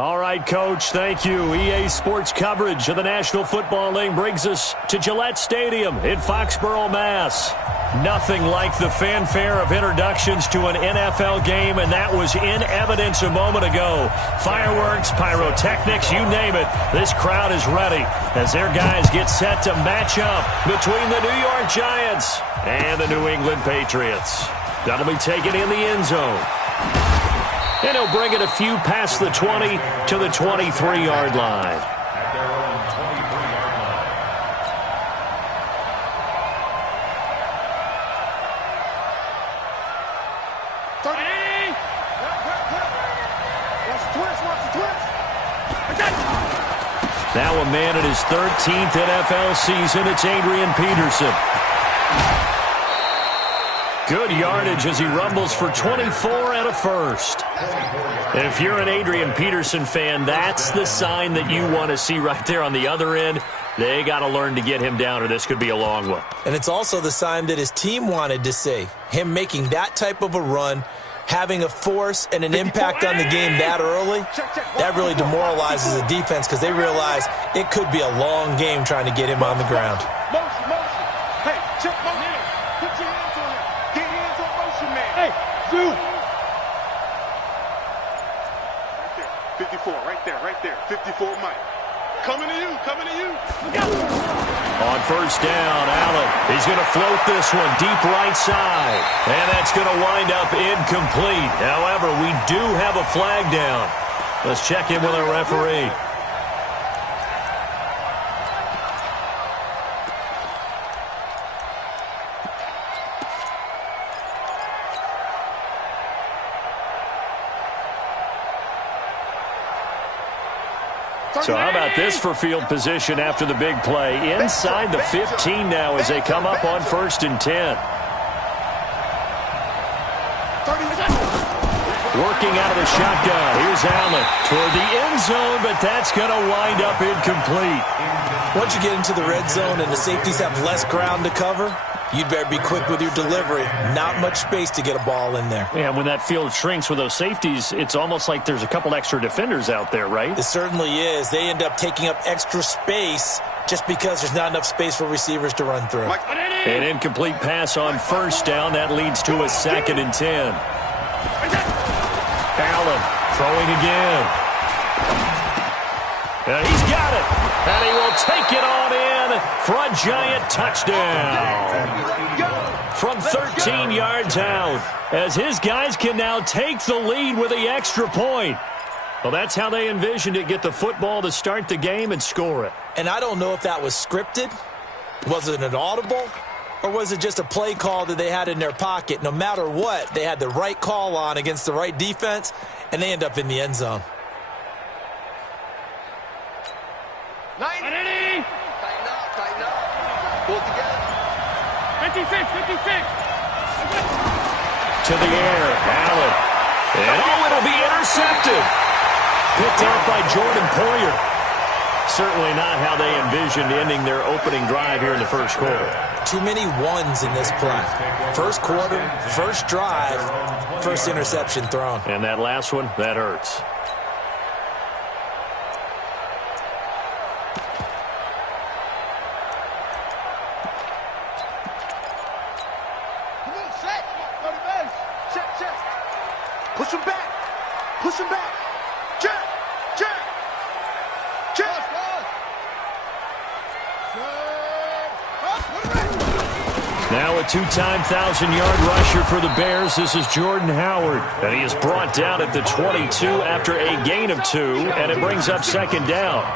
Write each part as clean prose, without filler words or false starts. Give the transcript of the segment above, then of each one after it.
All right, Coach, thank you. EA Sports coverage of the National Football League brings us to Gillette Stadium in Foxborough, Mass. Nothing like the fanfare of introductions to an NFL game, and that was in evidence a moment ago. Fireworks, pyrotechnics, you name it. This crowd is ready as their guys get set to match up between the New York Giants and the New England Patriots. That'll be taken in the end zone. And he'll bring it a few past the 20 to the 23-yard line. Now a man in his 13th NFL season, it's Adrian Peterson. Good yardage as he rumbles for 24 and a first. If you're an Adrian Peterson fan, that's the sign that you want to see right there on the other end. They got to learn to get him down, or this could be a long one. And it's also the sign that his team wanted to see. Him making that type of a run, having a force and an impact on the game that early, that really demoralizes the defense because they realize it could be a long game trying to get him on the ground. Hey, check motion. Put your hands on him. Get hands on motion, man. Hey, Zoo. Right there, 54, right there. 54, Mike. Coming to you. On first down, Allen. He's going to float this one deep right side. And that's going to wind up incomplete. However, we do have a flag down. Let's check in with our referee. So how about this for field position after the big play? Inside the 15 now as they come up on 1st and 10. Working out of the shotgun. Here's Allen toward the end zone, but that's going to wind up incomplete. Once you get into the red zone and the safeties have less ground to cover, you'd better be quick with your delivery. Not much space to get a ball in there. Yeah, when that field shrinks with those safeties, it's almost like there's a couple extra defenders out there, right? It certainly is. They end up taking up extra space just because there's not enough space for receivers to run through. An incomplete pass on first down. That leads to a 2nd and 10. Allen throwing again. He's got it. And he will take it on in for a Giant touchdown. From 13 yards out, as his guys can now take the lead with the extra point. Well, that's how they envisioned it, get the football to start the game and score it. And I don't know if that was scripted. Was it an audible? Or was it just a play call that they had in their pocket? No matter what, they had the right call on against the right defense, and they end up in the end zone. 90. Tighten up. Pull it together. 56. To the air, Allen. And it'll be intercepted. Picked up by Jordan Poyer. Certainly not how they envisioned ending their opening drive here in the first quarter. Too many ones in this play. First quarter, first drive, first interception thrown. And that last one, that hurts. Push him back. Check. Now a two-time 1,000-yard rusher for the Bears. This is Jordan Howard. And he is brought down at the 22 after a gain of 2. And it brings up 2nd down.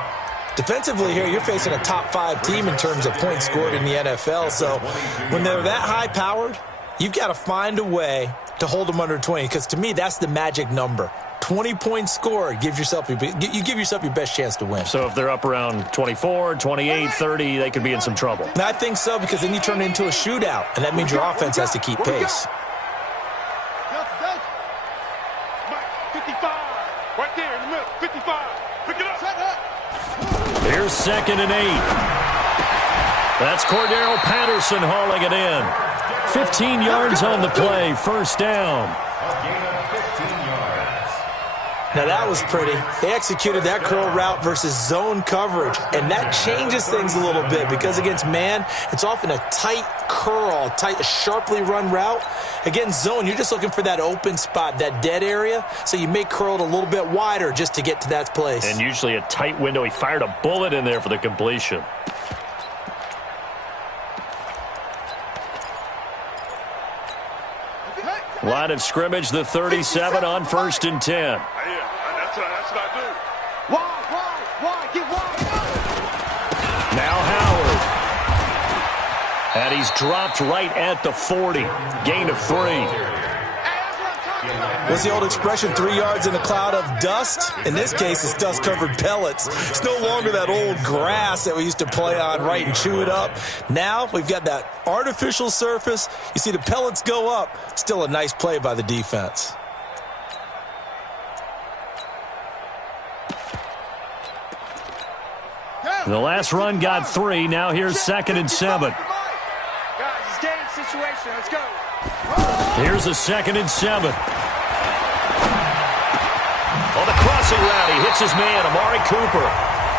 Defensively here, you're facing a top-5 team in terms of points scored in the NFL. So when they're that high-powered, you've got to find a way to hold them under 20. Because to me, that's the magic number. 20 points scored, you give yourself your best chance to win. So if they're up around 24, 28, 30, they could be in some trouble. And I think so, because then you turn it into a shootout, and that means your offense has to keep pace. 55, right there in the middle, 55. Pick it up. Here's 2nd and 8. That's Cordero Patterson hauling it in. 15 yards on the play, first down. Now that was pretty. They executed that curl route versus zone coverage, and that changes things a little bit because against man, it's often a tight curl, tight, sharply run route. Against zone, you're just looking for that open spot, that dead area, so you may curl it a little bit wider just to get to that place. And usually a tight window. He fired a bullet in there for the completion. Line of scrimmage, the 37 on 1st and 10. That's what I do. Wide, get wide. Now Howard. And he's dropped right at the 40. Gain of 3. What's the old expression, 3 yards in a cloud of dust? In this case, it's dust-covered pellets. It's no longer that old grass that we used to play on, right, and chew it up. Now we've got that artificial surface. You see the pellets go up. Still a nice play by the defense. The last run got 3. Now here's 2nd and 7. Guys, it's game situation. Let's go. Here's a 2nd and 7. On the crossing route, he hits his man, Amari Cooper.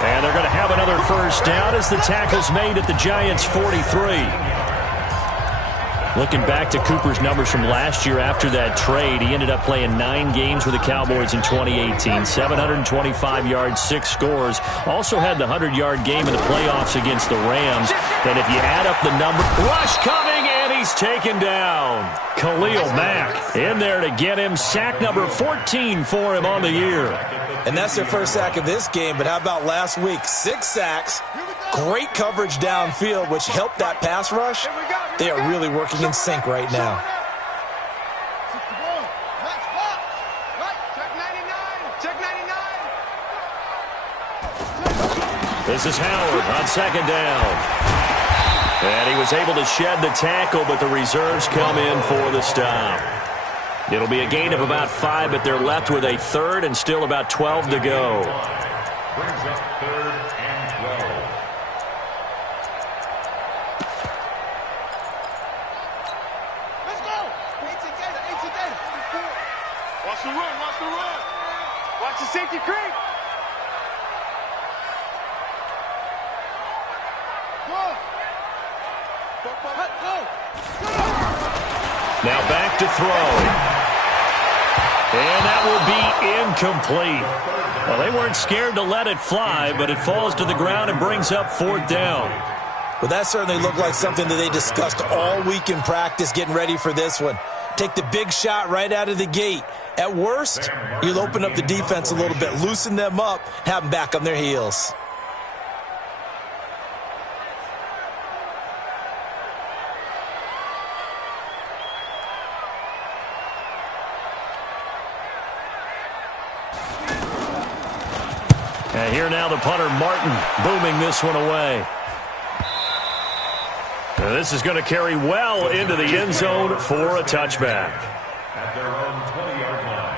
And they're going to have another first down as the tackle's made at the Giants' 43. Looking back to Cooper's numbers from last year after that trade, he ended up playing 9 games with the Cowboys in 2018. 725 yards, 6 scores. Also had the 100-yard game in the playoffs against the Rams. And if you add up the number, rush coming, and he's taken down. Khalil Mack in there to get him. Sack number 14 for him on the year. And that's their first sack of this game, but how about last week? 6 sacks, great coverage downfield, which helped that pass rush. They are really working in sync right now. This is Howard on 2nd down. And he was able to shed the tackle, but the reserves come in for the stop. It'll be a gain of about 5, but they're left with a 3rd and still about 12 to go. Brings up 3rd and 12. Let's go. Watch the run. Watch the safety creep. Now back to throw. And that will be incomplete. Well, they weren't scared to let it fly, but it falls to the ground and brings up 4th down. Well, that certainly looked like something that they discussed all week in practice getting ready for this one. Take the big shot right out of the gate. At worst, you'll open up the defense a little bit, loosen them up, have them back on their heels. And here now the punter, Martin, booming this one away. Now this is going to carry well into the end zone for a touchback. At their own 20-yard line.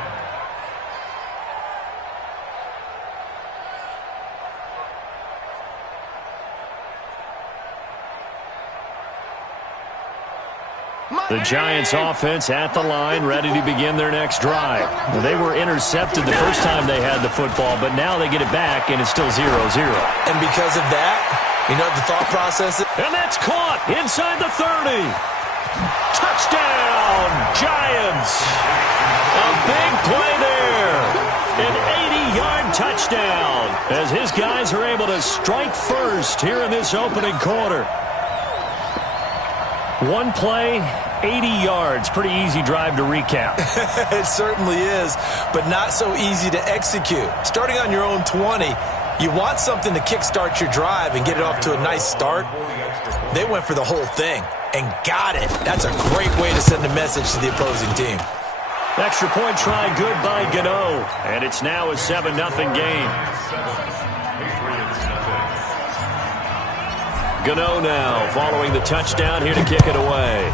The Giants offense at the line, ready to begin their next drive. Well, they were intercepted the first time they had the football, but now they get it back, and it's still 0-0. And because of that, you know the thought process is... And that's caught inside the 30. Touchdown, Giants. A big play there. An 80-yard touchdown as his guys are able to strike first here in this opening quarter. One play, 80 yards. Pretty easy drive to recap. It certainly is, but not so easy to execute. Starting on your own 20, you want something to kickstart your drive and get it off to a nice start. They went for the whole thing and got it. That's a great way to send a message to the opposing team. Extra point try good by Gano, and it's now a 7-0 game. Gano now following the touchdown here to kick it away.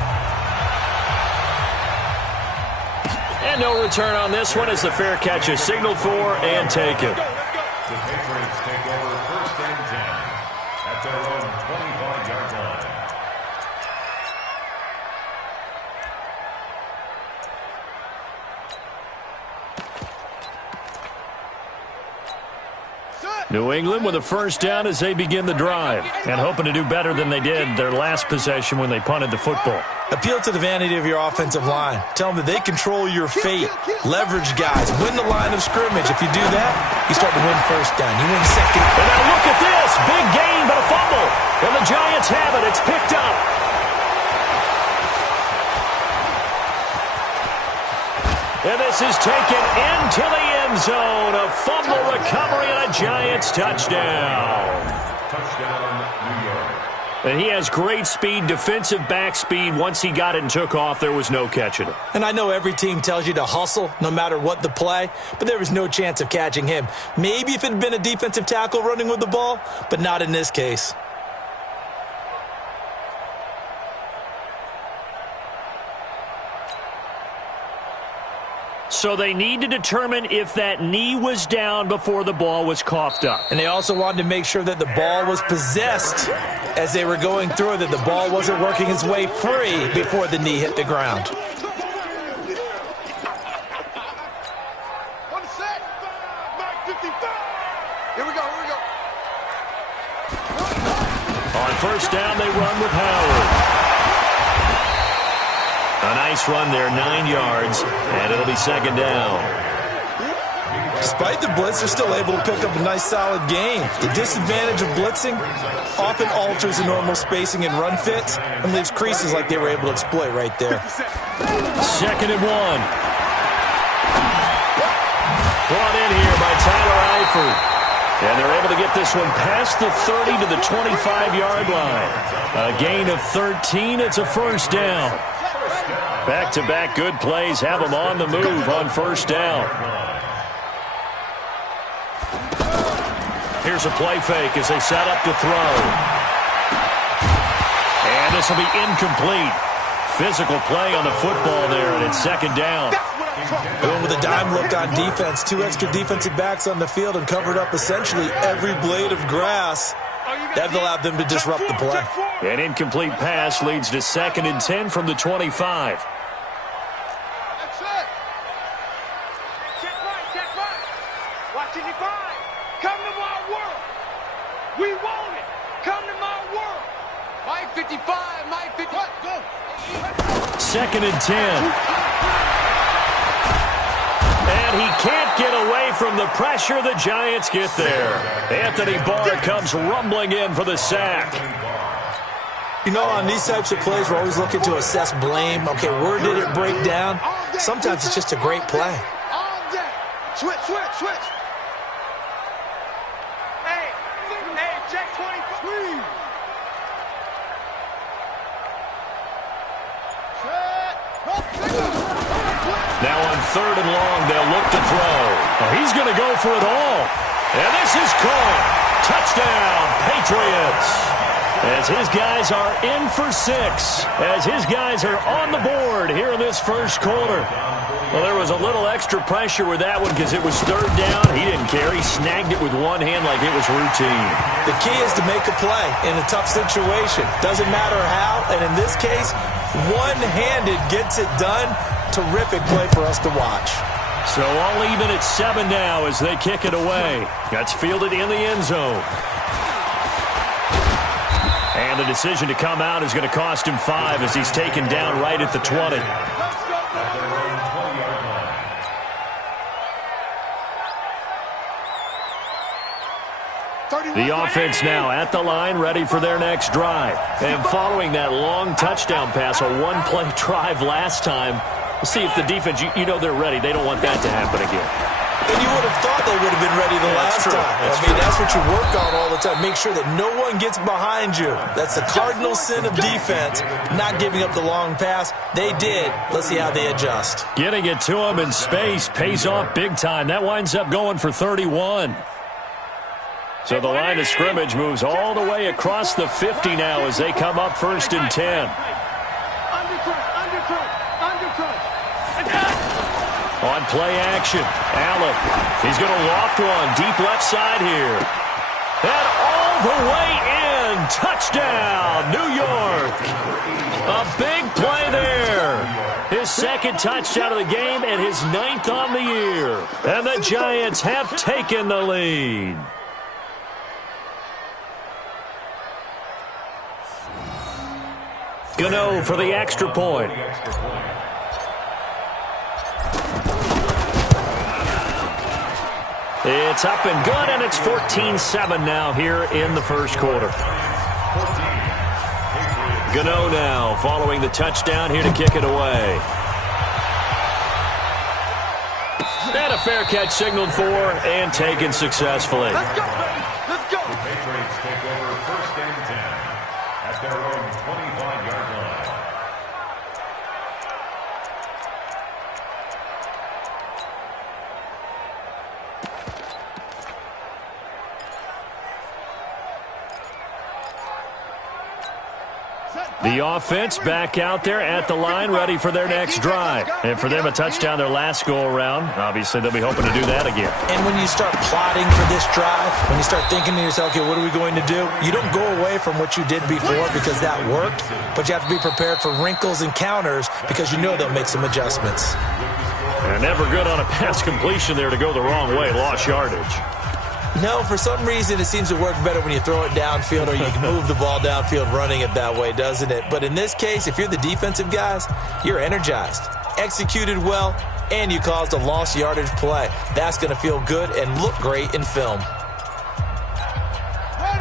And no return on this one as the fair catch is signaled for and taken. The Patriots take over 1st and 10 at their own 25-yard line. New England with a first down as they begin the drive, and hoping to do better than they did their last possession when they punted the football. Appeal to the vanity of your offensive line. Tell them that they control your fate. Leverage guys. Win the line of scrimmage. If you do that, you start to win first down. You win second. And now look at this. Big gain, but a fumble. And the Giants have it. It's picked up. And this is taken into the end zone. A fumble recovery and a Giants touchdown. Touchdown, New York. And he has great speed, defensive back speed. Once he got it and took off, there was no catching him. And I know every team tells you to hustle no matter what the play, but there was no chance of catching him. Maybe if it had been a defensive tackle running with the ball, but not in this case. So they need to determine if that knee was down before the ball was coughed up. And they also wanted to make sure that the ball was possessed as they were going through it, that the ball wasn't working its way free before the knee hit the ground. On first down, they run with Howard. A nice run there, 9 yards, and it'll be second down. Despite the blitz, they're still able to pick up a nice solid gain. The disadvantage of blitzing often alters the normal spacing and run fits and leaves creases like they were able to exploit right there. Second and 1. Brought in here by Tyler Eifert. And they're able to get this one past the 30 to the 25-yard line. A gain of 13. It's a first down. Back-to-back good plays have them on the move on first down. Here's a play fake as they set up to throw. And this will be incomplete. Physical play on the football there, and it's second down. Going with a dime look on defense. 2 extra defensive backs on the field and covered up essentially every blade of grass. That allowed them to disrupt the play. An incomplete pass leads to second and 10 from the 25. That's it. Check right. Watch it, divide. Come to my world. We want it. Come to my world. My 55, my 50. Go. Second and 10. And he can't get away from the pressure. The Giants get there. Anthony Barr comes rumbling in for the sack. You know, on these types of plays, we're always looking to assess blame. Okay, where did it break down? Sometimes it's just a great play. All day. Switch. Hey, check 23. Now on third and long, they'll look to throw. Oh, he's going to go for it all. And this is caught. Touchdown, Patriots. As his guys are in for 6. As his guys are on the board here in this first quarter. Well, there was a little extra pressure with that one because it was third down. He didn't care. He snagged it with one hand like it was routine. The key is to make a play in a tough situation. Doesn't matter how, and in this case, one-handed gets it done. Terrific play for us to watch. So all even at 7 now as they kick it away. That's fielded in the end zone. And the decision to come out is going to cost him 5 as he's taken down right at the 20. The offense now at the line, ready for their next drive. And following that long touchdown pass, a one-play drive last time, we'll see if the defense, you know they're ready. They don't want that to happen again. And you would have thought they would have been ready the last time. That's what you work on all the time. Make sure that no one gets behind you. That's the cardinal sin of defense, not giving up the long pass. They did. Let's see how they adjust. Getting it to him in space pays off big time. That winds up going for 31. So the line of scrimmage moves all the way across the 50 now as they come up first and 10. On play action, Allen. He's going to loft one deep left side here. And all the way in. Touchdown, New York. A big play there. His second touchdown of the game and his 9th on the year. And the Giants have taken the lead. Gano for the extra point. It's up and good, and it's 14-7 now here in the first quarter. Gano now following the touchdown here to kick it away. And a fair catch signaled for and taken successfully. Let's go, baby. Let's go. The Patriots take over first and 10 at their own 25-yard line. The offense back out there at the line, ready for their next drive. And for them, a touchdown their last go-around. Obviously, they'll be hoping to do that again. And when you start plotting for this drive, when you start thinking to yourself, okay, what are we going to do? You don't go away from what you did before because that worked, but you have to be prepared for wrinkles and counters because you know they'll make some adjustments. And never good on a pass completion there to go the wrong way, lost yardage. No, for some reason, it seems to work better when you throw it downfield or you can move the ball downfield running it that way, doesn't it? But in this case, if you're the defensive guys, you're energized, executed well, and you caused a lost yardage play. That's going to feel good and look great in film.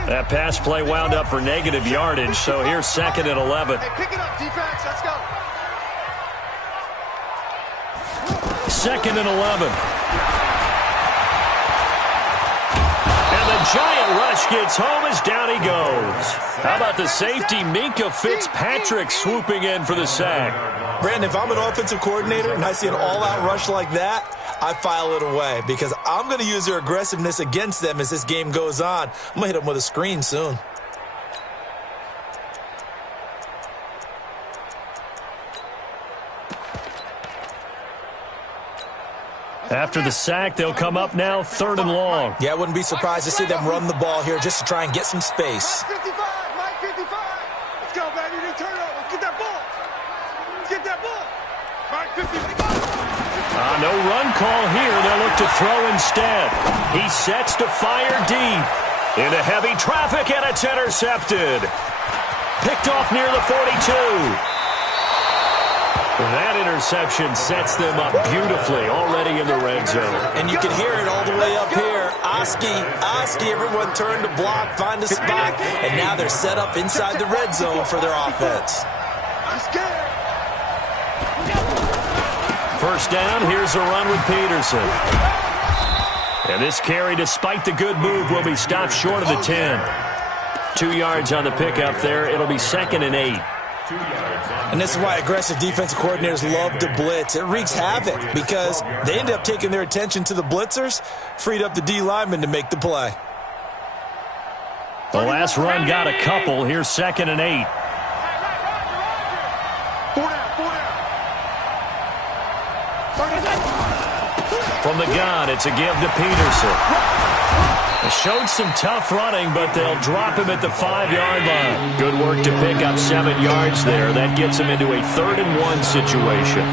That pass play wound up for negative yardage, so here's 2nd and 11. Hey, pick it up, defense. Let's go. 2nd and 11. Giant rush gets home as down he goes. How about the safety, Minka Fitzpatrick, swooping in for the sack? Brandon, if I'm an offensive coordinator and I see an all-out rush like that, I file it away because I'm going to use their aggressiveness against them as this game goes on. I'm going to hit them with a screen soon. After the sack, they'll come up now 3rd and long. Yeah, I wouldn't be surprised to see them run the ball here just to try and get some space. Mike 55, Mike 55. Let's go, baby. New turnover. Let's get that ball. Let's get that ball. Mike 55. No run call here. They'll look to throw instead. He sets to fire deep. Into heavy traffic, and it's intercepted. Picked off near the 42. That interception sets them up beautifully already in the red zone. And you can hear it all the way up here. Oski, everyone turned to block, find a spot, and now they're set up inside the red zone for their offense. I'm scared. First down, here's a run with Peterson. And this carry, despite the good move, will be stopped short of the 10. 2 yards on the pickup there. It'll be 2nd and 8. And this is why aggressive defensive coordinators love to blitz. It wreaks havoc because they end up taking their attention to the blitzers, freed up the D lineman to make the play. The last run got a couple. Here's 2nd and 8. 4 down. From the gun, it's a give to Peterson. They showed some tough running, but they'll drop him at the 5-yard line. Good work to pick up 7 yards there. That gets him into a 3rd and 1 situation.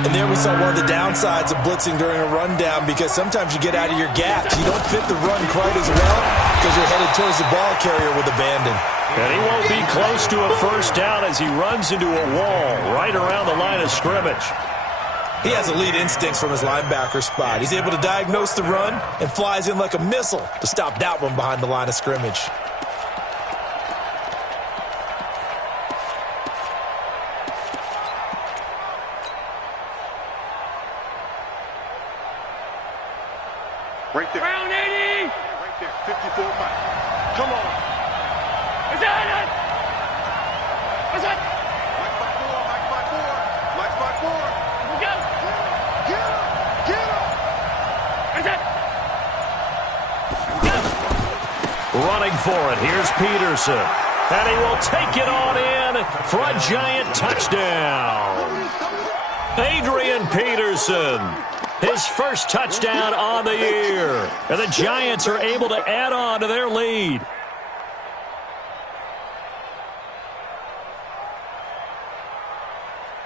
And there we saw one of the downsides of blitzing during a rundown because sometimes you get out of your gaps. You don't fit the run quite as well because you're headed towards the ball carrier with abandon. And he won't be close to a first down as he runs into a wall right around the line of scrimmage. He has elite instincts from his linebacker spot. He's able to diagnose the run and flies in like a missile to stop that one behind the line of scrimmage. Right there. Round 80. Right there. 54 Mike. Come on. Is that it? Is that? Mike by 4. Mike by 4. Mike by 4. Get him! Get him! Is that? Get him! Running for it. Here's Peterson. And he will take it on in for a giant touchdown. Adrian Peterson. His first touchdown on the year. And the Giants are able to add on to their lead.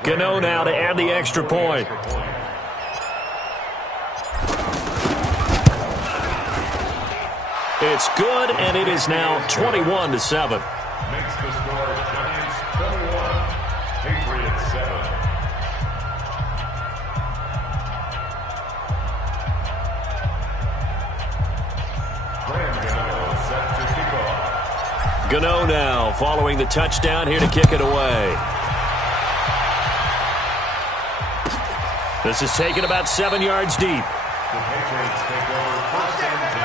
Gano now to add the extra point. It's good, and it is now 21-7. Makes the score Giants 21, Gano now following the touchdown here to kick it away. This is taken about 7 yards deep. The Patriots take over first and 10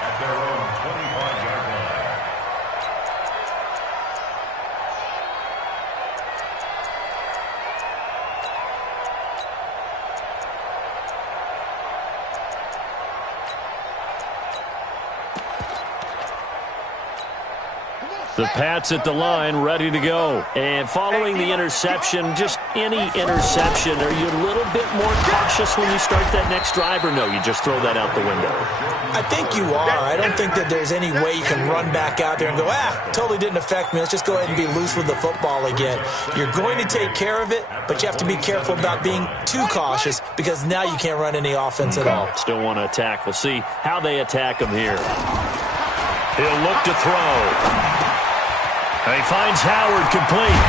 at their own 25-yard line. The Pats at the line, ready to go. And following the interception, just any interception, are you a little bit more cautious when you start that next drive, or no, you just throw that out the window? I think you are. I don't think that there's any way you can run back out there and go, totally didn't affect me. Let's just go ahead and be loose with the football again. You're going to take care of it, but you have to be careful about being too cautious because now you can't run any offense at all. Still want to attack. We'll see how they attack him here. He'll look to throw. And he finds Howard complete.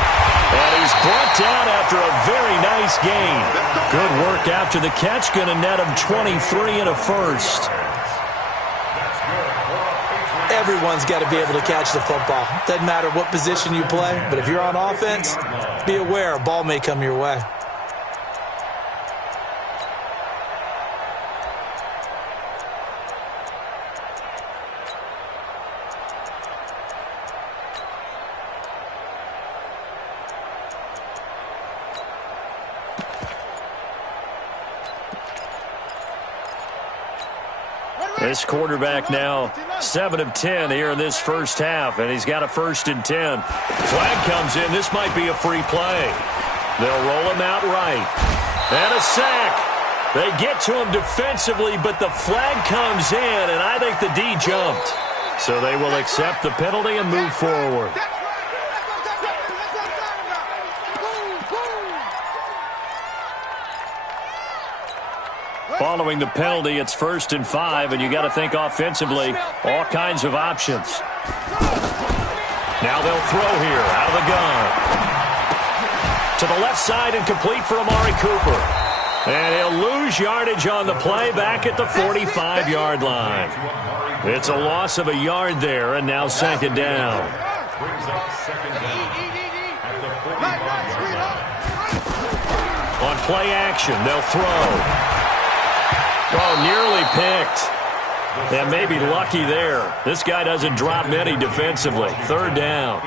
And he's brought down after a very nice gain. Good work after the catch. Going to net him 23 and a first. Everyone's got to be able to catch the football. Doesn't matter what position you play, but if you're on offense, be aware a ball may come your way. This quarterback now 7 of 10 here in this first half, and he's got a 1st and 10. Flag comes in. This might be a free play. They'll roll him out right. And a sack. They get to him defensively, but the flag comes in, and I think the D jumped. So they will accept the penalty and move forward. Following the penalty, it's 1st and 5, and you got to think offensively, all kinds of options. Now they'll throw here out of the gun. To the left side and complete for Amari Cooper. And he'll lose yardage on the play back at the 45-yard line. It's a loss of a yard there, and now 2nd down. Brings up 2nd down at the 45-yard line. On play action, they'll throw. Oh, nearly picked. And maybe lucky there. This guy doesn't drop many defensively. 3rd down.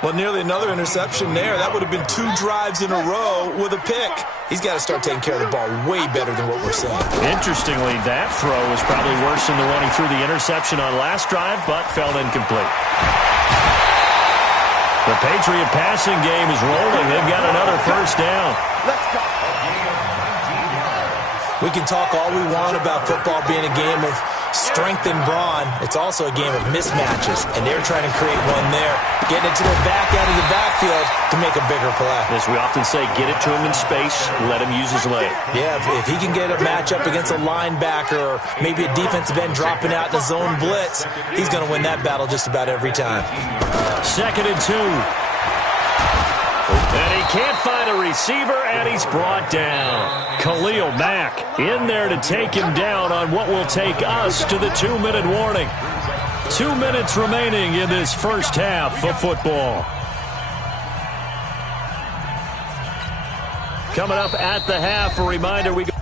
Well, nearly another interception there. That would have been 2 drives in a row with a pick. He's got to start taking care of the ball way better than what we're seeing. Interestingly, that throw was probably worse than the one he threw the interception on last drive, but fell incomplete. The Patriot passing game is rolling. They've got another 1st down. Let's go. We can talk all we want about football being a game of strength and brawn. It's also a game of mismatches, and they're trying to create one there, getting it to the back end of the backfield to make a bigger play. As we often say, get it to him in space, let him use his leg. Yeah, if he can get a matchup against a linebacker or maybe a defensive end dropping out in a zone blitz, he's going to win that battle just about every time. 2nd and 2. And he can't find a receiver, and he's brought down. Khalil Mack in there to take him down on what will take us to the 2-minute warning. 2 minutes remaining in this first half of football. Coming up at the half, a reminder we go.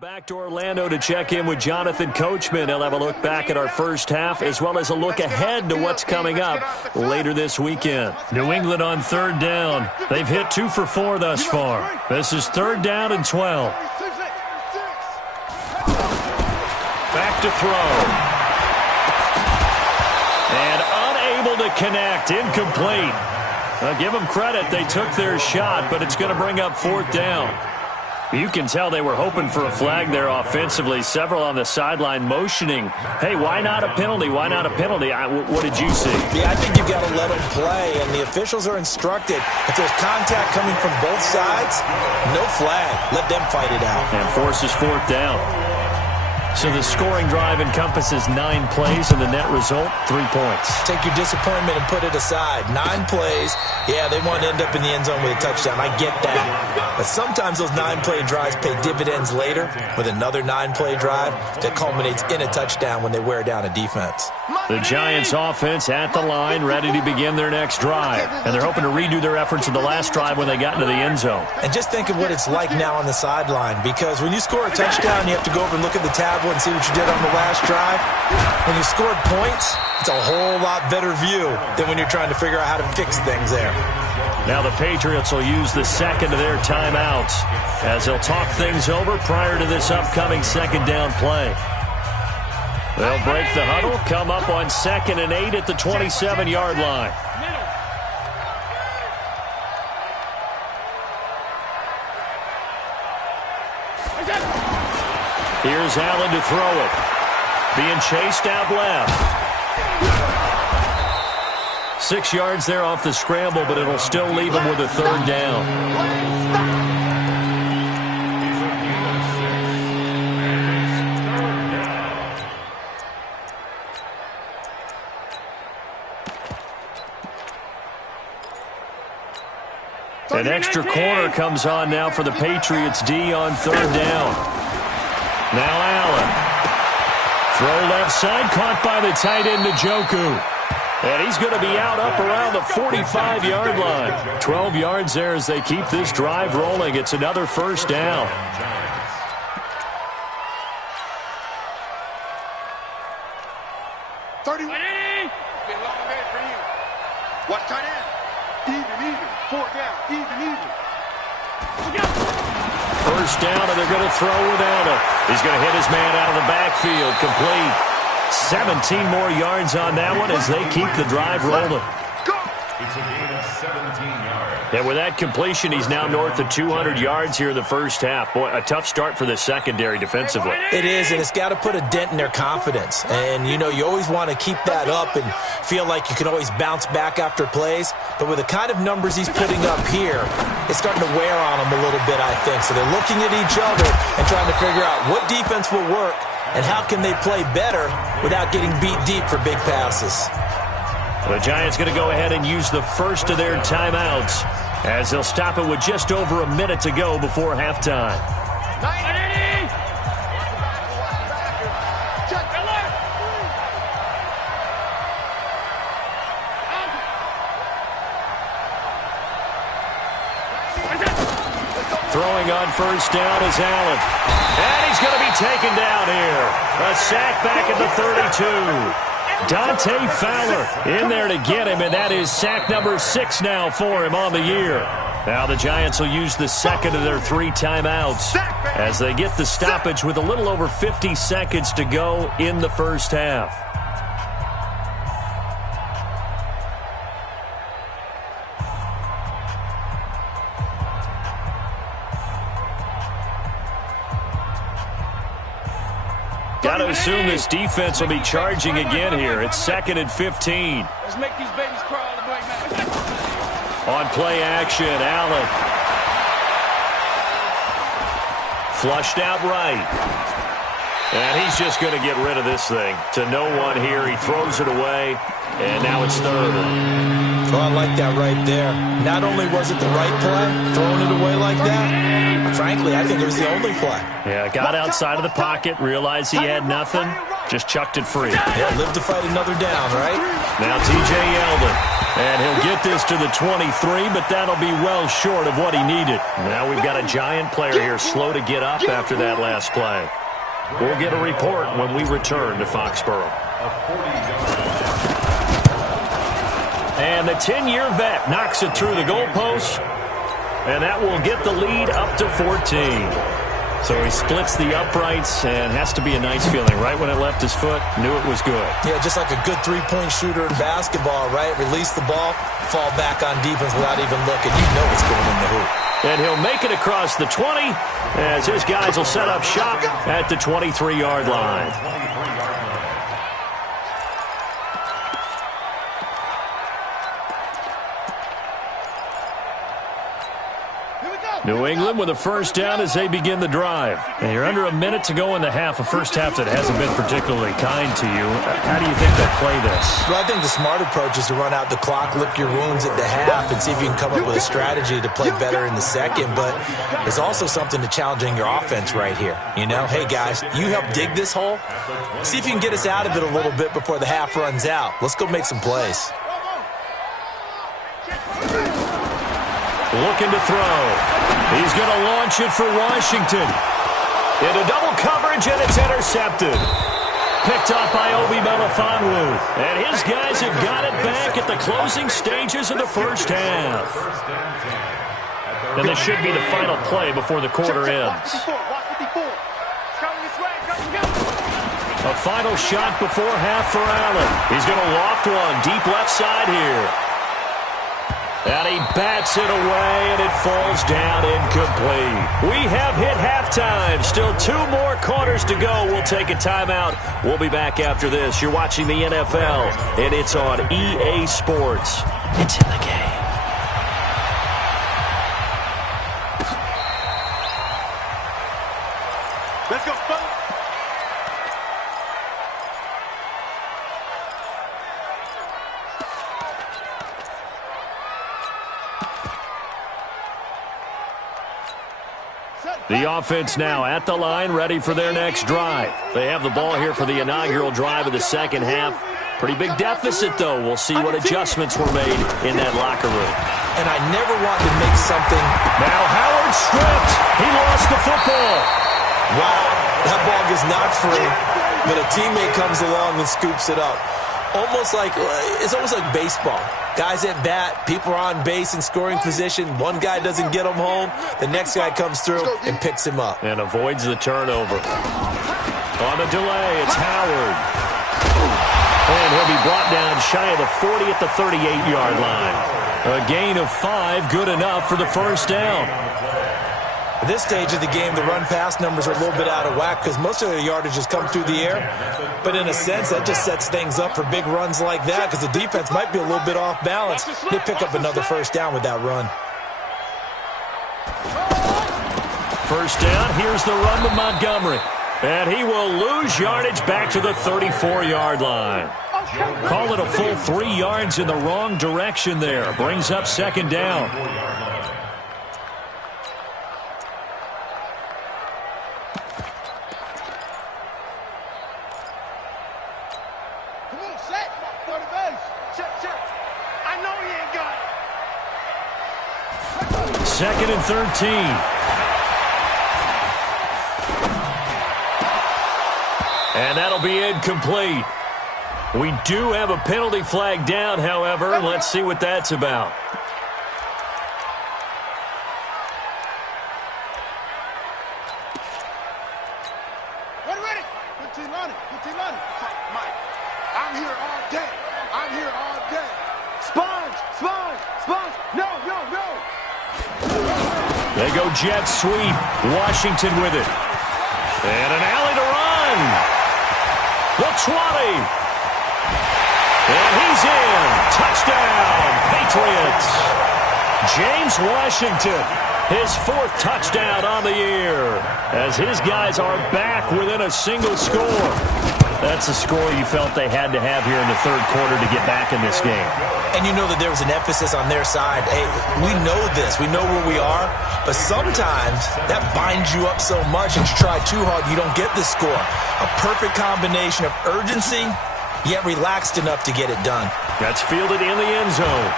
Back to Orlando to check in with Jonathan Coachman. He'll have a look back at our first half as well as a look ahead to what's coming up later this weekend. New England on 3rd down. They've hit 2 for 4 thus far. This is 3rd down and 12. Back to throw. And unable to connect. Incomplete. Give them credit. They took their shot, but it's going to bring up 4th down. You can tell they were hoping for a flag there offensively. Several on the sideline motioning, hey, why not a penalty? Why not a penalty? What did you see? Yeah, I think you've got to let them play, and the officials are instructed. If there's contact coming from both sides, no flag. Let them fight it out. And forces 4th down. So the scoring drive encompasses 9 plays, and the net result, 3 points. Take your disappointment and put it aside. 9 plays. Yeah, they want to end up in the end zone with a touchdown. I get that. But sometimes those 9-play drives pay dividends later with another 9-play drive that culminates in a touchdown when they wear down a defense. The Giants offense at the line, ready to begin their next drive. And they're hoping to redo their efforts in the last drive when they got into the end zone. And just think of what it's like now on the sideline, because when you score a touchdown, you have to go over and look at the tablet and see what you did on the last drive. When you scored points, it's a whole lot better view than when you're trying to figure out how to fix things there. Now the Patriots will use the second of their timeouts as they'll talk things over prior to this upcoming 2nd down play. They'll break the huddle, come up on 2nd and 8 at the 27-yard line. Here's Allen to throw it. Being chased out left. 6 yards there off the scramble, but it'll still leave him with a 3rd down. An extra corner comes on now for the Patriots D on 3rd down. Now Allen. Throw left side, caught by the tight end Njoku. And he's going to be out up around the 45-yard line. 12 yards there as they keep this drive rolling. It's another 1st down. Been a long day for you. Watch tight end. Even. 4th down. Even. 1st down, and they're going to throw without it. He's going to hit his man out of the backfield. Complete. 17 more yards on that one as they keep the drive rolling. It's a gain of 17 yards. And with that completion, he's now north of 200 yards here in the first half. Boy, a tough start for the secondary defensively. It is, and it's got to put a dent in their confidence. And, you know, you always want to keep that up and feel like you can always bounce back after plays. But with the kind of numbers he's putting up here, it's starting to wear on them a little bit, I think. So they're looking at each other and trying to figure out what defense will work and how can they play better without getting beat deep for big passes. The Giants going to go ahead and use the first of their timeouts as they'll stop it with just over a minute to go before halftime. Throwing on 1st down is Allen. And he's going to be taken down here. A sack back at the 32. Dante Fowler in there to get him, and that is sack number 6 now for him on the year. Now the Giants will use the second of their 3 timeouts as they get the stoppage with a little over 50 seconds to go in the first half. Got to assume this defense will be charging again here. It's 2nd and 15. Let's make these babies crawl the black man. On play action, Allen. Flushed out right. And he's just going to get rid of this thing. To no one here. He throws it away. And now it's 3rd. Oh, I like that right there. Not only was it the right play, throwing it away like that, frankly, I think it was the only play. Yeah, got outside of the pocket, realized he had nothing, just chucked it free. Yeah, live to fight another down, right? Now T.J. Yeldon, and he'll get this to the 23, but that'll be well short of what he needed. Now we've got a Giant player here slow to get up after that last play. We'll get a report when we return to Foxborough. And the 10-year vet knocks it through the goalpost, and that will get the lead up to 14. So he splits the uprights and has to be a nice feeling. Right when it left his foot, knew it was good. Yeah, just like a good three-point shooter in basketball, right? Release the ball, fall back on defense without even looking. You know it's going in the hoop. And he'll make it across the 20 as his guys will set up shop at the 23-yard line. New England with a first down as they begin the drive. And you're under a minute to go in the half, a first half that hasn't been particularly kind to you. How do you think they'll play this? Well, I think the smart approach is to run out the clock, lick your wounds at the half, and see if you can come up with a strategy to play better in the second. But there's also something to challenging your offense right here. You know, hey, guys, you help dig this hole. See if you can get us out of it a little bit before the half runs out. Let's go make some plays. Looking to throw. He's going to launch it for Washington. Into double coverage, and it's intercepted. Picked up by Obi Melifonwu. And his guys have got it back at the closing stages of the first half. And this should be the final play before the quarter ends. A final shot before half for Allen. He's going to loft one deep left side here. And he bats it away, and it falls down incomplete. We have hit halftime. Still 2 more quarters to go. We'll take a timeout. We'll be back after this. You're watching the NFL, and it's on EA Sports. It's in the game. Let's go, fellas. The offense now at the line, ready for their next drive. They have the ball here for the inaugural drive of the second half. Pretty big deficit, though. We'll see what adjustments were made in that locker room. And I never want to make something. Now Howard stripped. He lost the football. Wow, that ball gets knocked free, but a teammate comes along and scoops it up. It's almost like baseball. Guys at bat, people are on base in scoring position. One guy doesn't get him home. The next guy comes through and picks him up. And avoids the turnover. On the delay, it's Howard. And he'll be brought down shy of the 40 at the 38-yard line. A gain of 5, good enough for the first down. At this stage of the game, the run-pass numbers are a little bit out of whack because most of their yardage has come through the air. But in a sense, that just sets things up for big runs like that because the defense might be a little bit off balance. They pick up another first down with that run. First down, here's the run to Montgomery. And he will lose yardage back to the 34-yard line. Call it a full 3 yards in the wrong direction there. Brings up second down. Second and 13. And that'll be incomplete. We do have a penalty flag down, however. Let's see what that's about. Ready. 15 on it. Mike, I'm here all day. Sponge. No. They go jet sweep. Washington with it. And an alley to run. The 20. And he's in. Touchdown, Patriots. James Washington, his 4th touchdown on the year, as his guys are back within a single score. That's a score you felt they had to have here in the third quarter to get back in this game. And you know that there was an emphasis on their side. Hey, we know this. We know where we are. But sometimes that binds you up so much that you try too hard, you don't get the score. A perfect combination of urgency, yet relaxed enough to get it done. That's fielded in the end zone.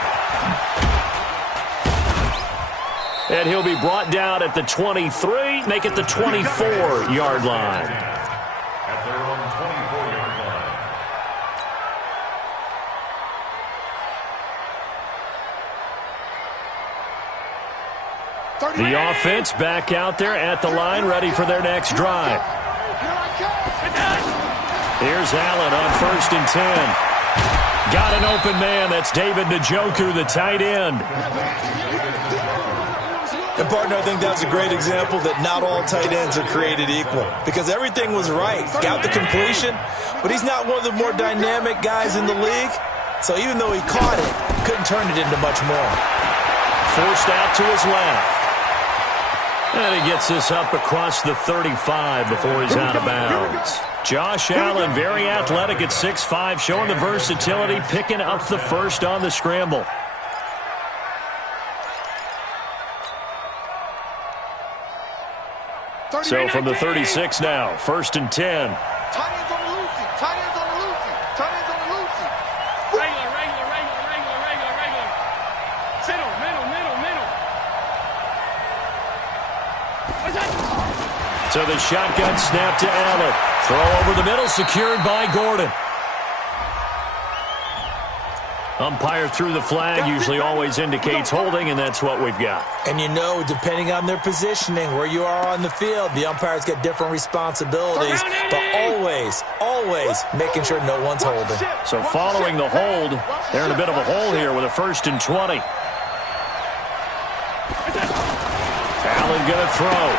And he'll be brought down at the 23, make it the 24-yard line. At their own 24-yard line. The offense back out there at the line, ready for their next drive. Here's Allen on 1st and 10. Got an open man. That's David Njoku, the tight end. And, partner, I think that's a great example that not all tight ends are created equal, because everything was right. Got the completion, but he's not one of the more dynamic guys in the league. So even though he caught it, couldn't turn it into much more. Forced out to his left. And he gets this up across the 35 before he's out of bounds. Josh Allen, very athletic at 6'5", showing the versatility, picking up the first on the scramble. So from the 36 now, 1st and 10. Tight ends on the loosey. Tight ends on the loosey. Tight ends on the loosey. Regular. Middle. So the shotgun snap to Allen. Throw over the middle, secured by Gordon. Umpire threw the flag, usually always indicates holding, and that's what we've got. And you know, depending on their positioning, where you are on the field, the umpires get different responsibilities, but always making sure no one's holding. So following the hold, they're in a bit of a hole here with a 1st and 20. Allen going to throw.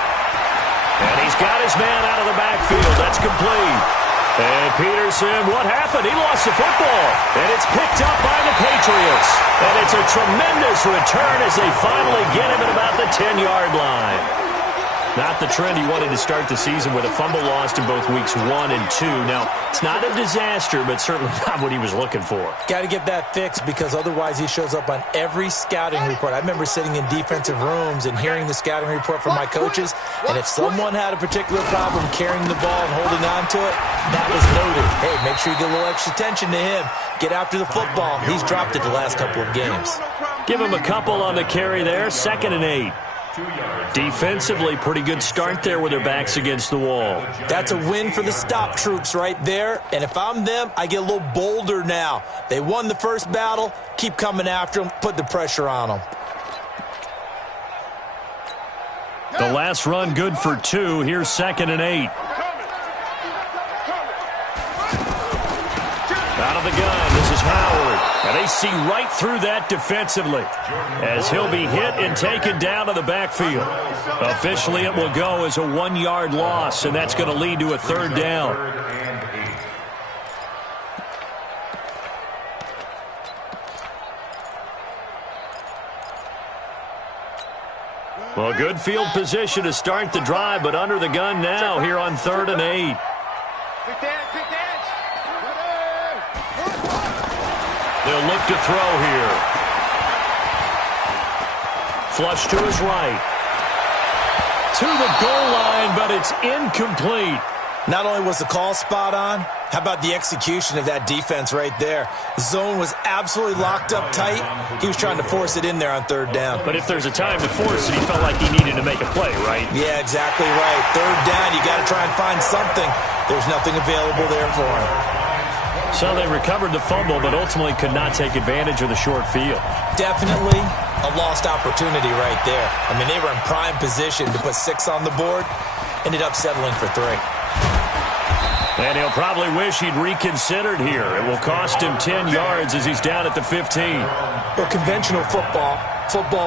And he's got his man out of the backfield. That's complete. And Peterson, what happened? He lost the football. And it's picked up by the Patriots. And it's a tremendous return as they finally get him at about the 10-yard line. Not the trend he wanted to start the season with a fumble lost in both weeks 1 and 2. Now, it's not a disaster, but certainly not what he was looking for. Got to get that fixed, because otherwise he shows up on every scouting report. I remember sitting in defensive rooms and hearing the scouting report from my coaches, and if someone had a particular problem carrying the ball and holding on to it, that was noted. Hey, make sure you get a little extra attention to him. Get after the football. He's dropped it the last couple of games. Give him a couple on the carry there. 2nd and 8. Defensively, pretty good start there with their backs against the wall. That's a win for the stop troops right there. And if I'm them, I get a little bolder now. They won the first battle. Keep coming after them. Put the pressure on them. The last run good for 2. Here's 2nd and 8. Out of the gun, this is Howard. And they see right through that defensively as he'll be hit and taken down to the backfield. Officially, it will go as a 1-yard loss, and that's going to lead to a 3rd down. Well, good field position to start the drive, but under the gun now here on 3rd and 8. They'll look to throw here. Flush to his right. To the goal line, but it's incomplete. Not only was the call spot on, how about the execution of that defense right there? Zone was absolutely locked up tight. He was trying to force it in there on 3rd down. But if there's a time to force it, he felt like he needed to make a play, right? Yeah, exactly right. 3rd down, you got to try and find something. There's nothing available there for him. So they recovered the fumble, but ultimately could not take advantage of the short field. Definitely a lost opportunity right there. I mean, they were in prime position to put 6 on the board. Ended up settling for 3. And he'll probably wish he'd reconsidered here. It will cost him 10 yards as he's down at the 15. Well, conventional football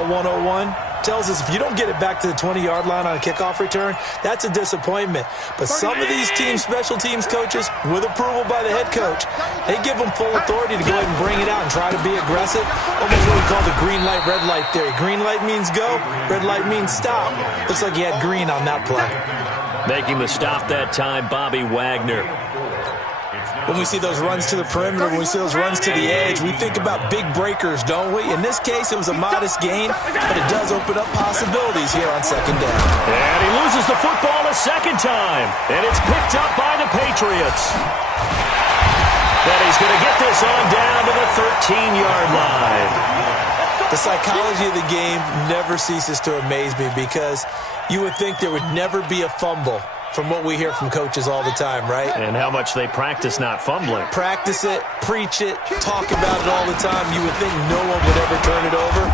101, tells us if you don't get it back to the 20-yard line on a kickoff return, that's a disappointment. But some of these teams, special teams coaches, with approval by the head coach, they give them full authority to go ahead and bring it out and try to be aggressive. Almost what we call the green light, red light theory. Green light means go, red light means stop. Looks like he had green on that play. Making the stop that time, Bobby Wagner. When we see those runs to the perimeter, when we see those runs to the edge, we think about big breakers, don't we? In this case, it was a modest gain, but it does open up possibilities here on 2nd down. And he loses the football a 2nd time, and it's picked up by the Patriots. And he's going to get this on down to the 13-yard line. The psychology of the game never ceases to amaze me, because you would think there would never be a fumble from what we hear from coaches all the time, right? And how much they practice not fumbling. Practice it, preach it, talk about it all the time. You would think no one would ever turn it over.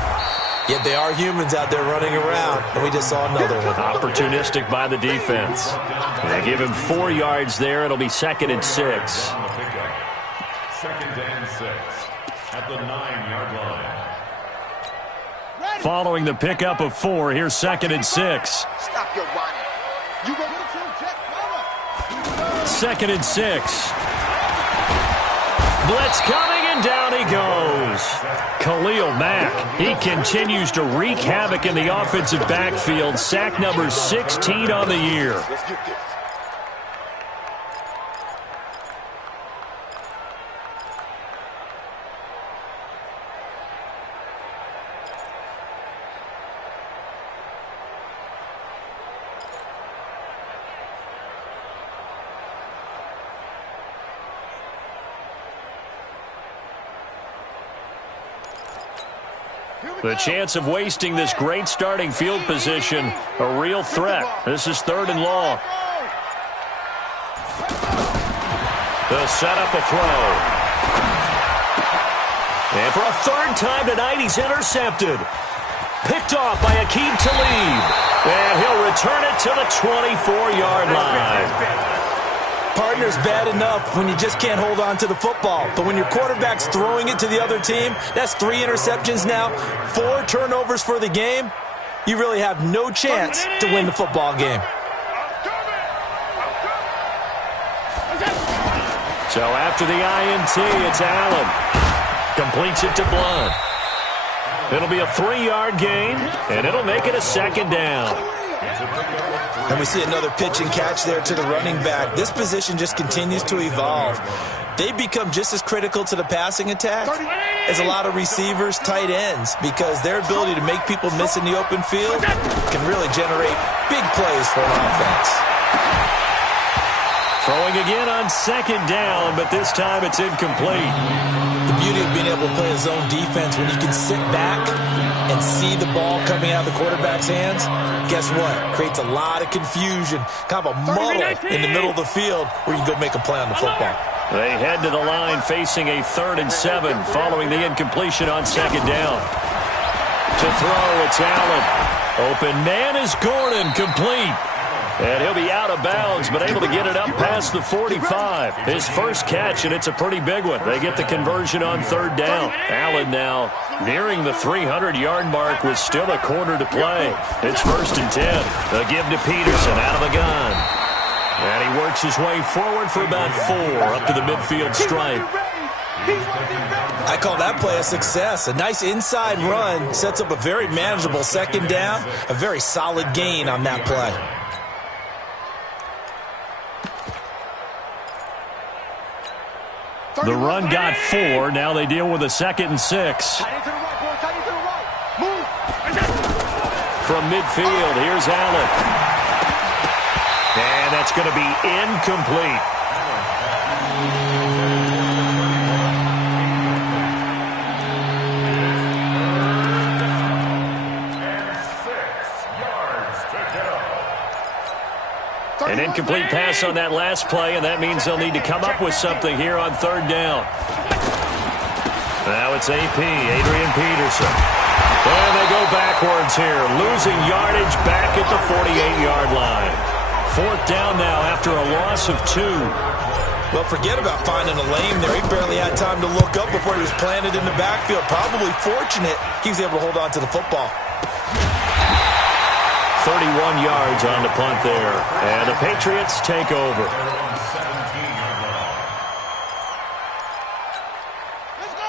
Yet they are humans out there running around, and we just saw another one. Opportunistic by the defense. They give him 4 yards there. It'll be 2nd and 6. 2nd and 6 at the 9-yard line. Following the pickup of 4, here's 2nd and 6. Stop your whining. You go get your jet, mama. 2nd and 6. Blitz coming, and down he goes. Khalil Mack, he continues to wreak havoc in the offensive backfield. Sack number 16 on the year. Let's get this. The chance of wasting this great starting field position, a real threat. This is 3rd and long. The setup, a throw. And for a 3rd time tonight, he's intercepted. Picked off by Aqib Talib. And he'll return it to the 24-yard line. Partner's bad enough when you just can't hold on to the football. But when your quarterback's throwing it to the other team, that's 3 interceptions now, 4 turnovers for the game. You really have no chance to win the football game. So after the INT, it's Allen. Completes it to Blunt. It'll be a 3-yard gain, and it'll make it a 2nd down. And we see another pitch and catch there to the running back. This position just continues to evolve. They become just as critical to the passing attack as a lot of receivers, tight ends, because their ability to make people miss in the open field can really generate big plays for an offense. Throwing again on 2nd down, but this time it's incomplete. The beauty of being able to play a zone defense when you can sit back and see the ball coming out of the quarterback's hands, guess what? Creates a lot of confusion, kind of a muddle in the middle of the field where you can go make a play on the football. They head to the line facing a 3rd and 7 following the incompletion on 2nd down. To throw, it's Allen. Open man is Gordon, complete. And he'll be out of bounds, but able to get it up past the 45. His first catch, and it's a pretty big one. They get the conversion on 3rd down. Allen now nearing the 300-yard mark with still a quarter to play. It's 1st and 10. The give to Peterson out of the gun. And he works his way forward for about 4 up to the midfield stripe. I call that play a success. A nice inside run sets up a very manageable 2nd down. A very solid gain on that play. The run got 4. Now they deal with a 2nd and 6. From midfield, here's Allen. And that's going to be incomplete. An incomplete pass on that last play, and that means they'll need to come up with something here on 3rd down. Now it's AP, Adrian Peterson. And they go backwards here, losing yardage back at the 48-yard line. 4th down now after a loss of 2. Well, forget about finding a lane there. He barely had time to look up before he was planted in the backfield. Probably fortunate he was able to hold on to the football. 31 yards on the punt there. And the Patriots take over.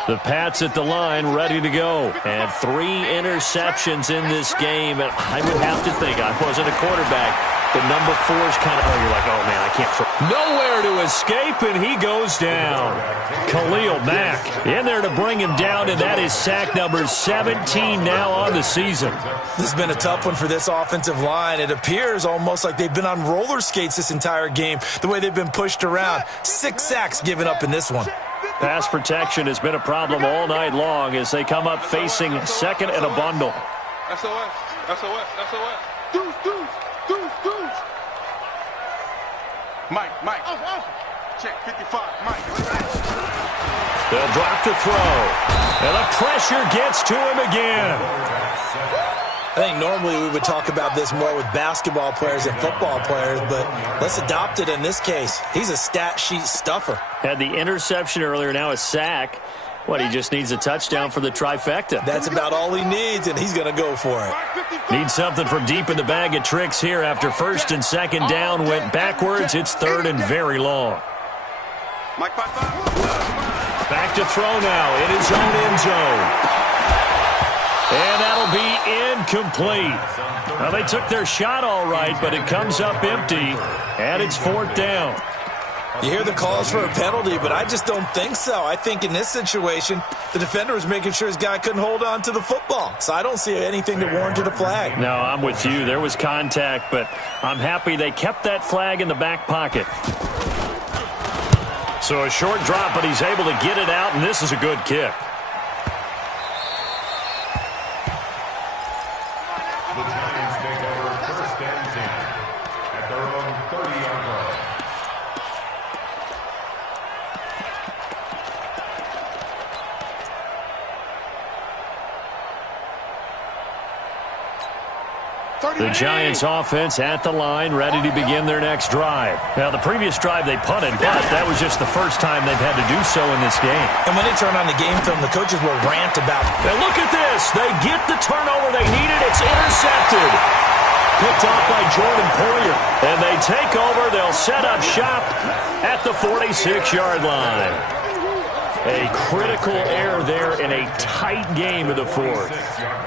The Pats at the line, ready to go. And 3 interceptions in this game. And I would have to think, I wasn't a quarterback, the number 4 is kind of, you're like, oh, man, I can't throw. Nowhere to escape, and he goes down. Khalil Mack in there to bring him down, and that is sack number 17 now on the season. This has been a tough one for this offensive line. It appears almost like they've been on roller skates this entire game, the way they've been pushed around. 6 sacks given up in this one. Pass protection has been a problem all night long as they come up facing 2nd and a bundle. SOS, SOS, SOS. Deuce, deuce, deuce, deuce. Mike. Check 55, Mike. They'll drop to throw. And the pressure gets to him again. I think normally we would talk about this more with basketball players and football players, but let's adopt it in this case. He's a stat sheet stuffer. Had the interception earlier, now a sack. What, he just needs a touchdown for the trifecta. That's about all he needs, and he's going to go for it. Needs something from deep in the bag of tricks here after first and second down went backwards. It's third and very long. Back to throw now in his own end zone. And that'll be incomplete. Now, they took their shot all right, but it comes up empty, and it's fourth down. You hear the calls for a penalty, but I just don't think so. I think in this situation, the defender was making sure his guy couldn't hold on to the football. So I don't see anything that warranted a flag. No, I'm with you. There was contact, but I'm happy they kept that flag in the back pocket. So a short drop, but he's able to get it out, and this is a good kick. The Giants take over first and 10 at their own 30-yard line. The Giants offense at the line, ready to begin their next drive. Now, the previous drive they punted, but that was just the first time they've had to do so in this game. And when they turn on the game film, the coaches will rant about it. And look at this. They get the turnover they needed. It's intercepted. Picked off by Jordan Poyer. And they take over. They'll set up shop at the 46-yard line. A critical error there in a tight game of the fourth.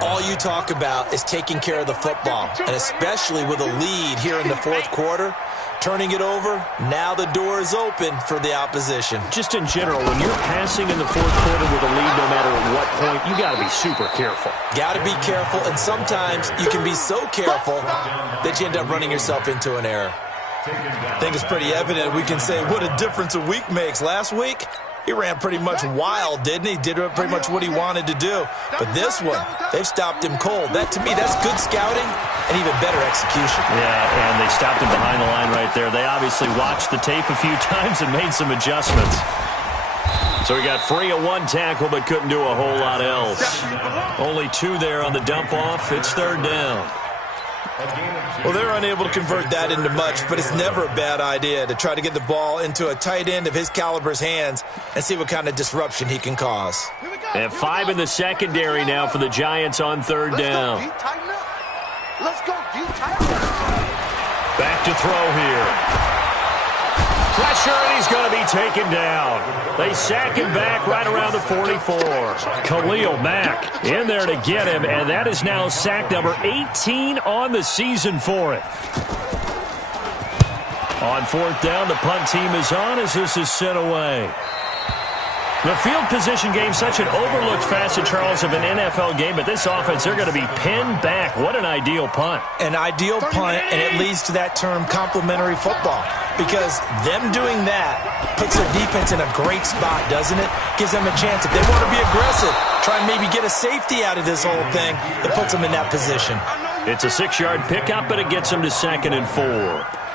All you talk about is taking care of the football, and especially with a lead here in the fourth quarter, turning it over, now the door is open for the opposition. Just in general, when you're passing in the fourth quarter with a lead, no matter at what point, you got to be super careful. Got to be careful, and sometimes you can be so careful that you end up running yourself into an error. I think it's pretty evident. We can say what a difference a week makes. Last week, he ran pretty much wild, didn't he? Did pretty much what he wanted to do. But this one, they've stopped him cold. That, to me, that's good scouting and even better execution. Yeah, and they stopped him behind the line right there. They obviously watched the tape a few times and made some adjustments. So he got free of one tackle but couldn't do a whole lot else. Only two there on the dump off. It's third down. Well, they're unable to convert that into much, but it's never a bad idea to try to get the ball into a tight end of his caliber's hands and see what kind of disruption he can cause. And 5 in the secondary now for the Giants on third down. Let's go, Back to throw here. Pressure, and he's going to be taken down. They sack him back right around the 44. Khalil Mack in there to get him, and that is now sack number 18 on the season for him. On fourth down, the punt team is on as this is sent away. The field position game, such an overlooked facet, Charles, of an NFL game, but this offense, they're going to be pinned back. What an ideal punt. An ideal punt, and it leads to that term complementary football, because them doing that puts their defense in a great spot, doesn't it? Gives them a chance. If they want to be aggressive, try and maybe get a safety out of this whole thing, it puts them in that position. It's a 6-yard pickup, but it gets them to 2nd and 4.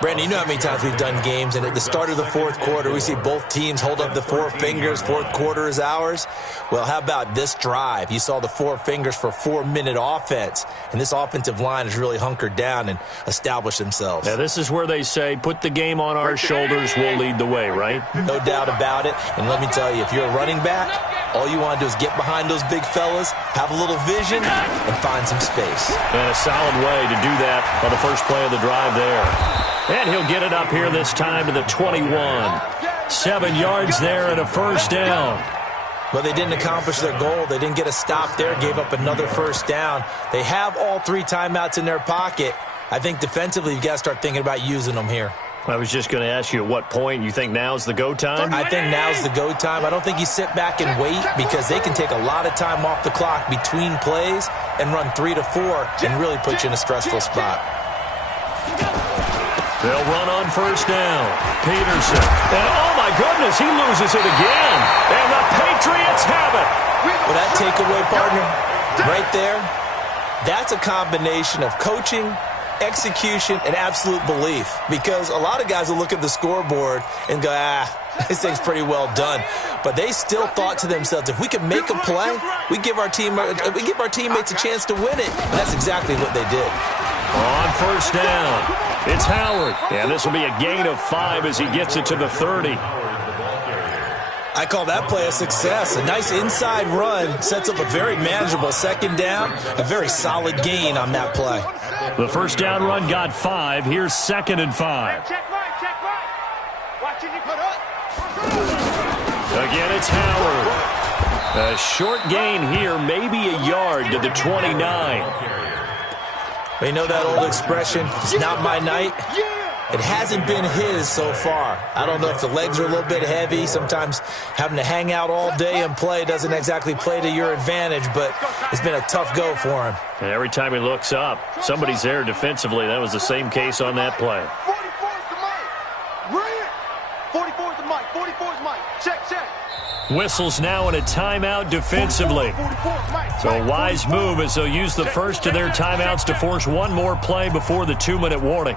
Brandon, you know how many times we've done games, and at the start of the fourth quarter, we see both teams hold up the 4 fingers, fourth quarter is ours. Well, how about this drive? You saw the 4 fingers for 4-minute offense, and this offensive line has really hunkered down and established themselves. Now, this is where they say, put the game on our shoulders, we'll lead the way, right? No doubt about it, and let me tell you, if you're a running back, all you want to do is get behind those big fellas, have a little vision, and find some space. And a solid way to do that on the first play of the drive there. And he'll get it up here this time to the 21. 7 yards there and a first down. But they didn't accomplish their goal. They didn't get a stop there, gave up another first down. They have all 3 timeouts in their pocket. I think defensively you've got to start thinking about using them here. I was just going to ask you at what point you think now's the go time? I think now's the go time. I don't think you sit back and wait, because they can take a lot of time off the clock between plays and run 3 to 4 and really put you in a stressful spot. They'll run on first down. Peterson. And oh my goodness, he loses it again. And the Patriots have it. Well, that takeaway, partner, right there, that's a combination of coaching, execution, and absolute belief. Because a lot of guys will look at the scoreboard and go, This thing's pretty well done. But they still thought to themselves, if we can make a play, we give our teammates a chance to win it. And that's exactly what they did. On first down, it's Howard. And this will be a gain of 5 as he gets it to the 30. I call that play a success. A nice inside run sets up a very manageable second down, a very solid gain on that play. The first down run got 5. Here's 2nd and 5. Check right, check right. Watching you put up. Again, it's Howard. A short gain here, maybe a yard to the 29. You know that old expression, it's not my night? It hasn't been his so far. I don't know if the legs are a little bit heavy. Sometimes having to hang out all day and play doesn't exactly play to your advantage, but it's been a tough go for him. And every time he looks up, somebody's there defensively. That was the same case on that play. 44 is the mic. 44 is Mike. Check, check. Whistles now in a timeout defensively. So a wise move as they'll use the first of their timeouts to force one more play before the 2-minute warning.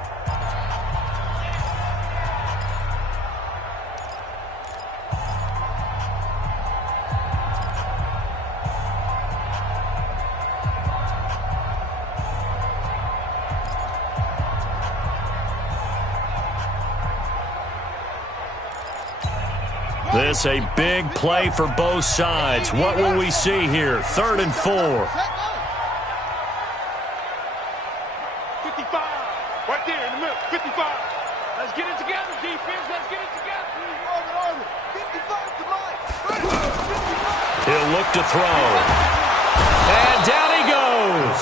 This a big play for both sides. What will we see here? 3rd and 4. 55. Right there in the middle. 55. Let's get it together, defense. Let's get it together. 55 to Mike. He'll look to throw. And down he goes.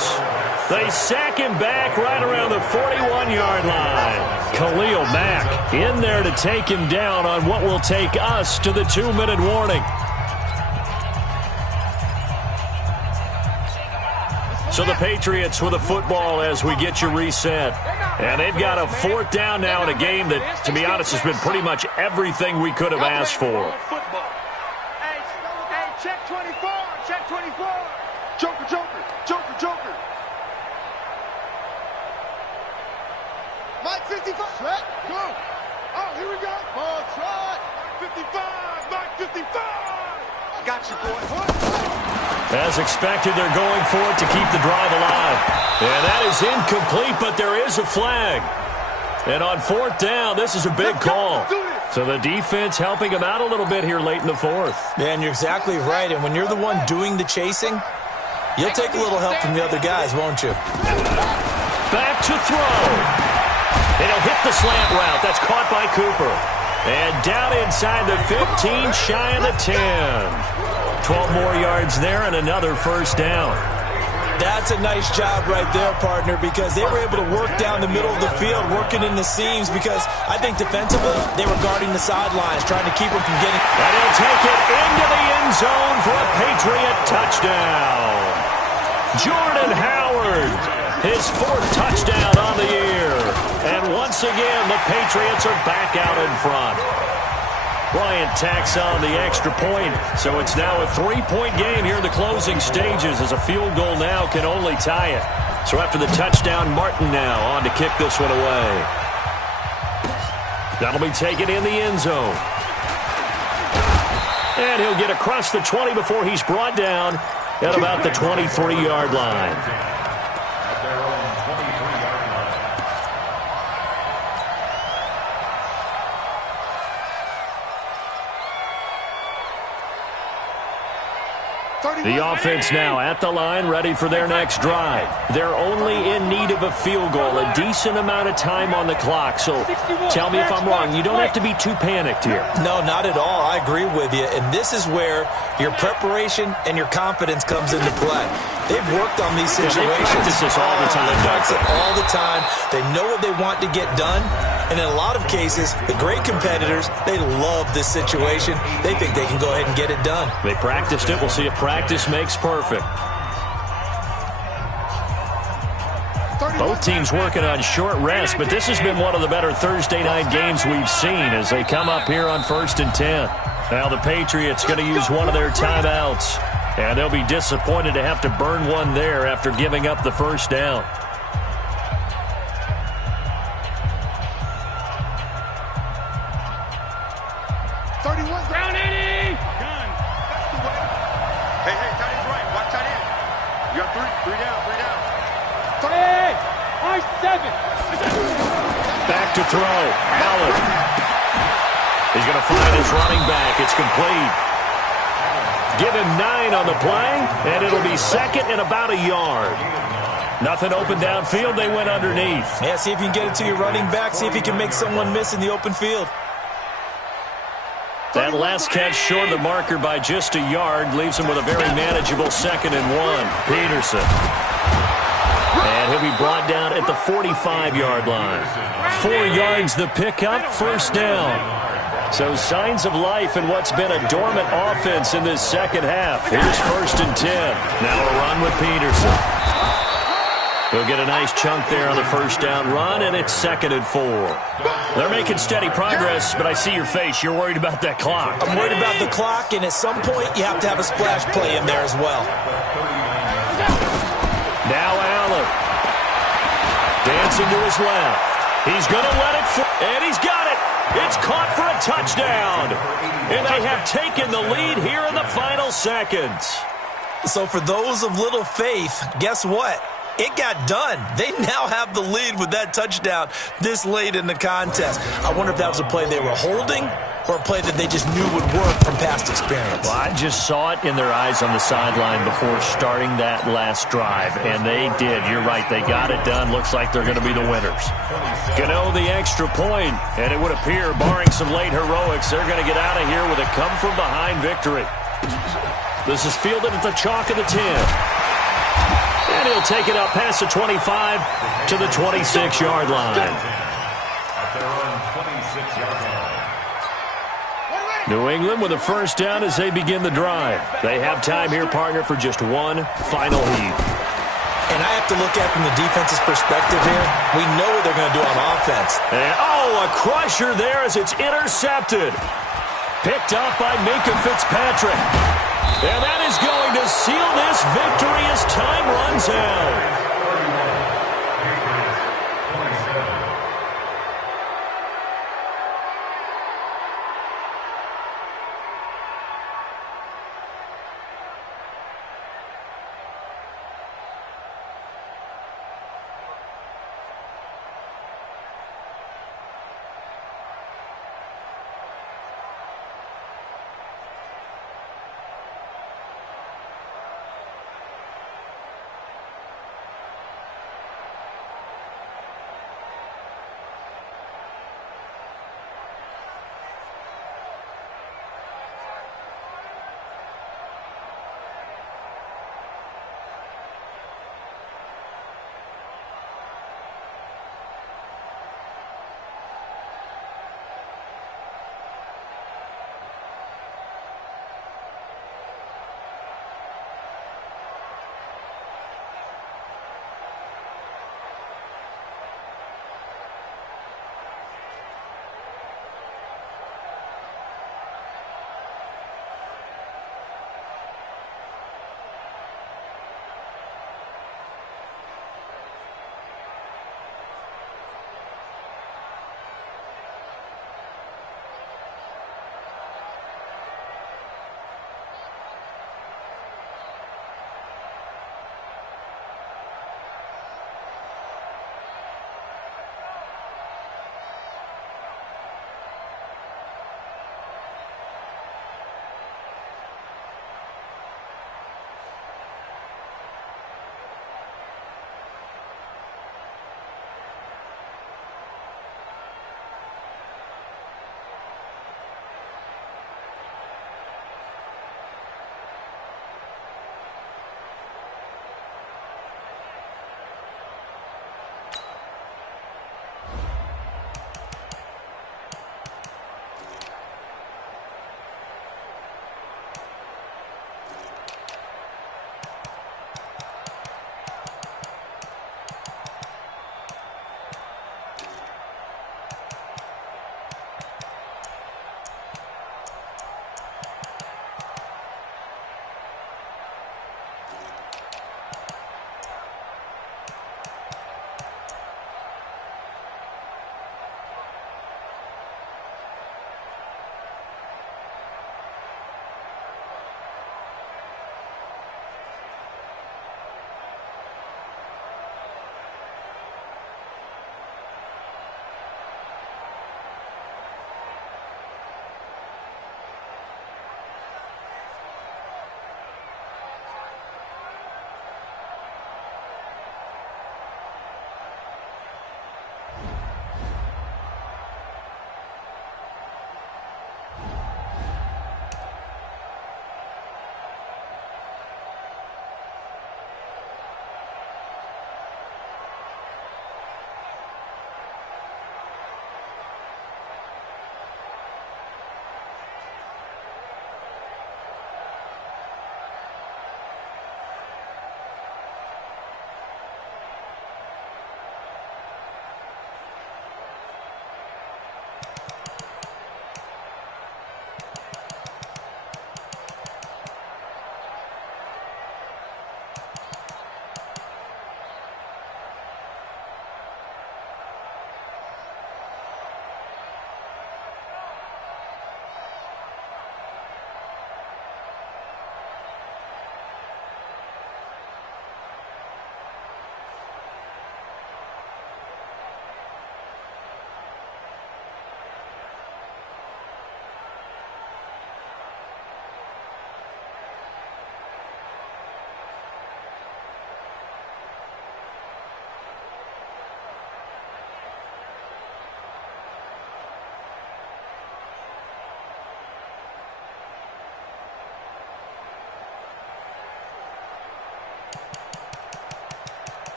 They sack him back right around the 41-yard line. Khalil Mack in there to take him down on what will take us to the 2-minute warning. So the Patriots with a football as we get you reset. And they've got a 4th down now in a game that, to be honest, has been pretty much everything we could have asked for. Hey, check 24. Check 24. Joker, Joker, Joker, Joker. Mike 55. Set, go. Oh, here we go. Ball try. Mike 55. Mike 55. Got you, boy. As expected, they're going for it to keep the drive alive. And that is incomplete, but there is a flag. And on 4th down, this is a big call. So the defense helping him out a little bit here late in the 4th. Yeah, and you're exactly right. And when you're the one doing the chasing, you'll take a little help from the other guys, won't you? Back to throw. And he'll hit the slant route. That's caught by Cooper. And down inside the 15, shy of the 10. 12 more yards there and another first down. That's a nice job right there, partner, because they were able to work down the middle of the field, working in the seams, because I think defensively they were guarding the sidelines, trying to keep them from getting... And he'll take it into the end zone for a Patriot touchdown. Jordan Howard, his 4th touchdown on the year. And once again, the Patriots are back out in front. Bryant tacks on the extra point, so it's now a 3-point game here in the closing stages as a field goal now can only tie it. So after the touchdown, Martin now on to kick this one away. That'll be taken in the end zone. And he'll get across the 20 before he's brought down at about the 23-yard line. The offense now at the line, ready for their next drive. They're only in need of a field goal, a decent amount of time on the clock. So tell me if I'm wrong. You don't have to be too panicked here. No, not at all. I agree with you. And this is where your preparation and your confidence comes into play. They've worked on these situations. They practice this all the time. They practice it all the time. They know what they want to get done. And in a lot of cases, the great competitors, they love this situation. They think they can go ahead and get it done. They practiced it. We'll see if practice makes perfect. Both teams working on short rest, but this has been one of the better Thursday night games we've seen as they come up here on 1st and 10. Now the Patriots going to use one of their timeouts, and they'll be disappointed to have to burn one there after giving up the first down. got three down. Three. I-7. Back to throw. Allen. He's going to find his running back. It's complete. Give him 9 on the play, and it'll be second and about a yard. Nothing open downfield. They went underneath. Yeah, see if you can get it to your running back. See if you can make someone miss in the open field. That last catch short of the marker by just a yard leaves him with a very manageable 2nd and 1. Peterson. And he'll be brought down at the 45-yard line. 4 yards the pickup, first down. So signs of life in what's been a dormant offense in this second half. Here's 1st and 10. Now a run with Peterson. He'll get a nice chunk there on the first down run, and it's 2nd and 4. They're making steady progress, but I see your face. You're worried about that clock. I'm worried about the clock, and at some point you have to have a splash play in there as well. Now Allen. Dancing to his left. He's going to let it fly, and he's got it. It's caught for a touchdown. And they have taken the lead here in the final seconds. So for those of little faith, guess what? It got done. They now have the lead with that touchdown this late in the contest. I wonder if that was a play they were holding or a play that they just knew would work from past experience. Well, I just saw it in their eyes on the sideline before starting that last drive, and they did. You're right. They got it done. Looks like they're going to be the winners. Gano the extra point, and it would appear, barring some late heroics, they're going to get out of here with a come-from-behind victory. This is fielded at the chalk of the 10. And he'll take it up past the 25 to the 26-yard line. At their own 26-yard line. New England with a first down as they begin the drive. They have time here, partner, for just one final heave. And I have to look at it from the defense's perspective here. We know what they're going to do on offense. And, a crusher there as it's intercepted. Picked up by Minkah Fitzpatrick. And that is going to seal this victory as time runs out.